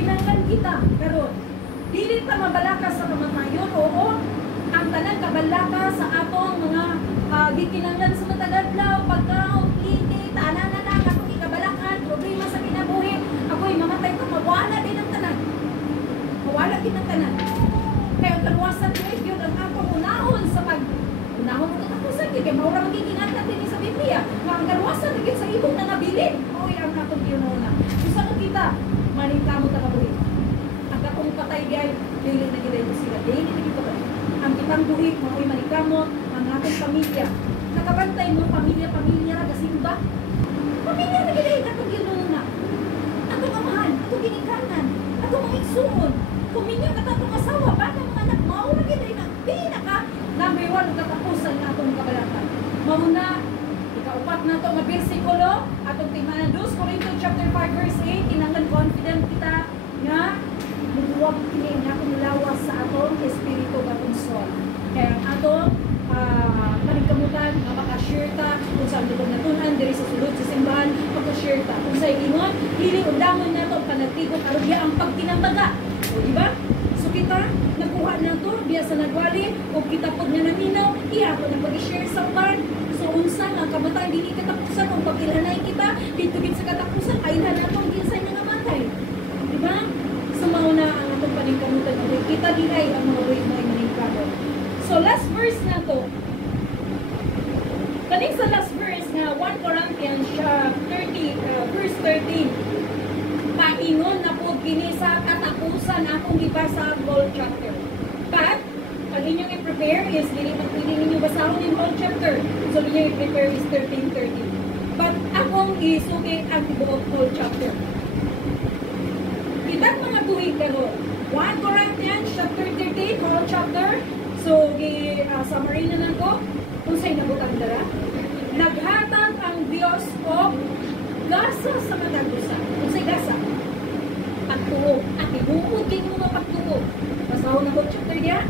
kinanglan kita karon. Dili ta mabalakas sa kamatayon, oo. Ang tanang kabalaka sa atong mga gikinanglan sa matag adlaw, pagkaon, plite, tanan na lang akong ikabalakan, problema sa kinabuhi. Ako'y mamatay ko, mawala din ang tanan. Mawala din ang tanan. Kaya ang kaluwasan ko yun ang atong unahon sa unahon ko katapusan, kaya maura magiging din sa Biblia. Ang kaluwasan din sa ibong nangabilin. Oy, ang atong yun na. Gusto ko kita, maning kamot na kabuhi. Ang katong patay di ay, dili na gilay ko sila. Dili na gilay ko. Ang kitang buhi, mao'y manikamot, ang atong pamilya. Nakabantay mo, pamilya ra kasimba. Pamilya na gilay, atong yun na. Atong amahan, atong ginikanan, atong mga igsuon. Kuminyo ka tatong asawa, baka mga anak, maura gilay na. Pinaka, number 1, katapusan na atong kabalatan. Mauna, ikaupat na ito nga bersikulo, atong tingnan 2 Corinthians chapter 5 verse 8, kinanglan confident kita nga muduwag kini nga kung lawas sa atong espiritu atong soul. Kaya ang atong panigkamutan nga makashare ta kung saan dito natunan diri sa sulod sa simbahan, makashare ta. Kung sa ingon, dili undamon nato panagtigot aron diya ang pagtinambaga. O di ba? So kita nakuha na to biya sa nagwali o kita pod nga naminaw, iya ko na pag-share sa uban. So unsa ang kamatayon dili katapusan kung pagilhanay kita dito gid sa katapusan ayhan natong ginsay nga namatay. Di ba? So mauna ang atong paningkamutan ng kita dinay ang mga way mo maningkamot. So last verse na to. Kaning sa last verse nga 1 Corinthians 30 verse 13. Paingon na po kini sa katapusan akong gibasa ang whole chapter. But ang inyong i-prepare is dili ninyo basahon yung whole chapter. So inyong i-prepare is 13:13. But akong isugi ang tibuok whole chapter. Kitang mga tuig karon. 1 Corinthians chapter 13 whole chapter. So summary na lang ko kung sa'y nabutang dara. Naghatag ang Diyos o gasa sa matagusa. Kung sa'y gasa, pagtuo. At ibuod kayo mga pagtuo. Basahon na ko chapter diya.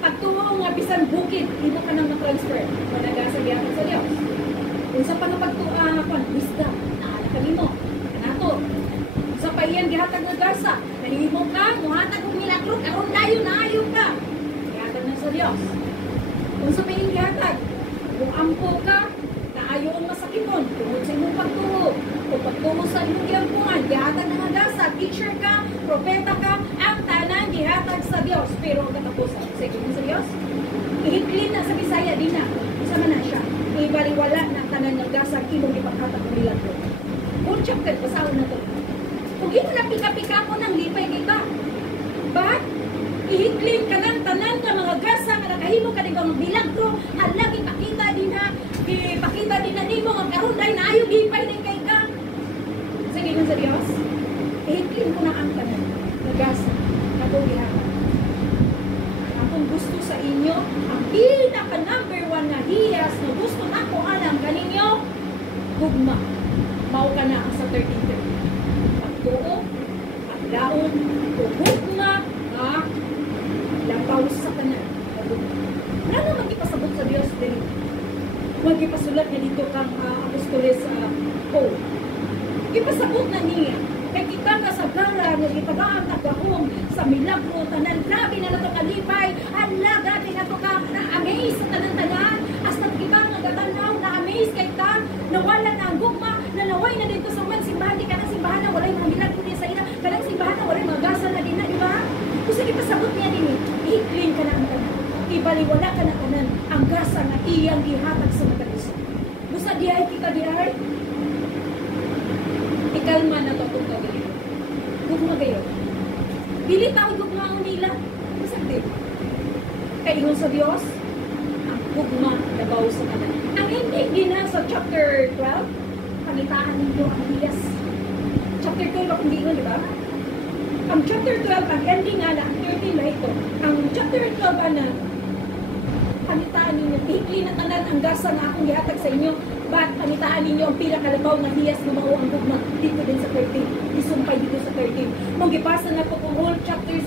Pagtuo nga bisan bukid, hindi ka nang na-transfer. Managasa biyakan sa Diyos. Kung sa pagtuo, wisdom, naala kami mo. Kanato. Sa payan, gihatag na gasa. Nahimo ka, muhatag ng milagro, karon dayo na ayaw ka. Gihatag na sa Diyos. Kung sa payan gihatag, kung ampo ka, naayo ang masakiton, tungod sa imong pagtuo. Kung pagtuo sa imong giampuan, gihatag na nga gasa, teacher ka, propeta ka, ang tanan gihatag sa Diyos. Pero ang katapusan, sige sa Diyos, ihiklin na sa Bisaya, di na. Isa man na siya. Ibaliwala na tanan ng gasa, imong ipaghatag ng milagro. Full chapter, pasahon na to. Kung ito na pika-pika ko ng lipay, di ba? But, ihiklin ka ng tanan ng mga gasa nga nakahimo ka ng mga milagro, halag ipakita din ha, ipakita din na nimo ang karunday na ayaw lipay din kay ka. Sige nun sa Diyos, ihiklin ko na ang tanan ng gasa na buhihan. Akong gusto sa inyo, ang pinaka number 1 na hiyas na gusto na ko alam kaninyo, gugma. Mao ka na ang sa 13:13. Pagtuo, pagdaon, gugma, lampaw sa kanan. Nga na magipasabot sa Diyos din. Magipasulat na dito kang apostoles Paul. Ipasabot na niya. Kaya kita ka sa gara nga itagaan nagwahong sa milagro, tanan, grabe na nato kalipay, halaga, di nato ka na-amaze sa tanan-tanan, hasta kita nagatanaw, na-amaze kay ka, nawala na ang gugma, nanaway na dito sa man simbahan, di ka na simbahan na walay mga milagro niya sa ina, kanang simbahan na walay mga gasal na din na, di ba? Kung sige pasabot niya din, i-clean ka na ang tanan, ibaliwala ka na tanan, ang gasa na iyang ihatag sa matagusa. Busa dihay kita dihay, ikalma na to itong gawin. Gugma kayo. Dili tayo gugma ang nila. Masakit. Kaingon sa Diyos, ang gugma nabaw sa kanan. Ang hindi gina sa chapter 12, panitaan ninyo ang hiyas. Chapter 12 ang hindi di ba? Ang chapter 12, ang ending nga na, ang 13 na ito. Ang chapter 12 na, panitaan ninyo, ihikli na tanan ang gasa na akong ihatag sa inyo. But panitaan ninyo ang pinakalabaw na hiyas na mao ang gugma dito din sa 13. Isumpay dito sa 13. Mong gipasa na ko kung whole chapter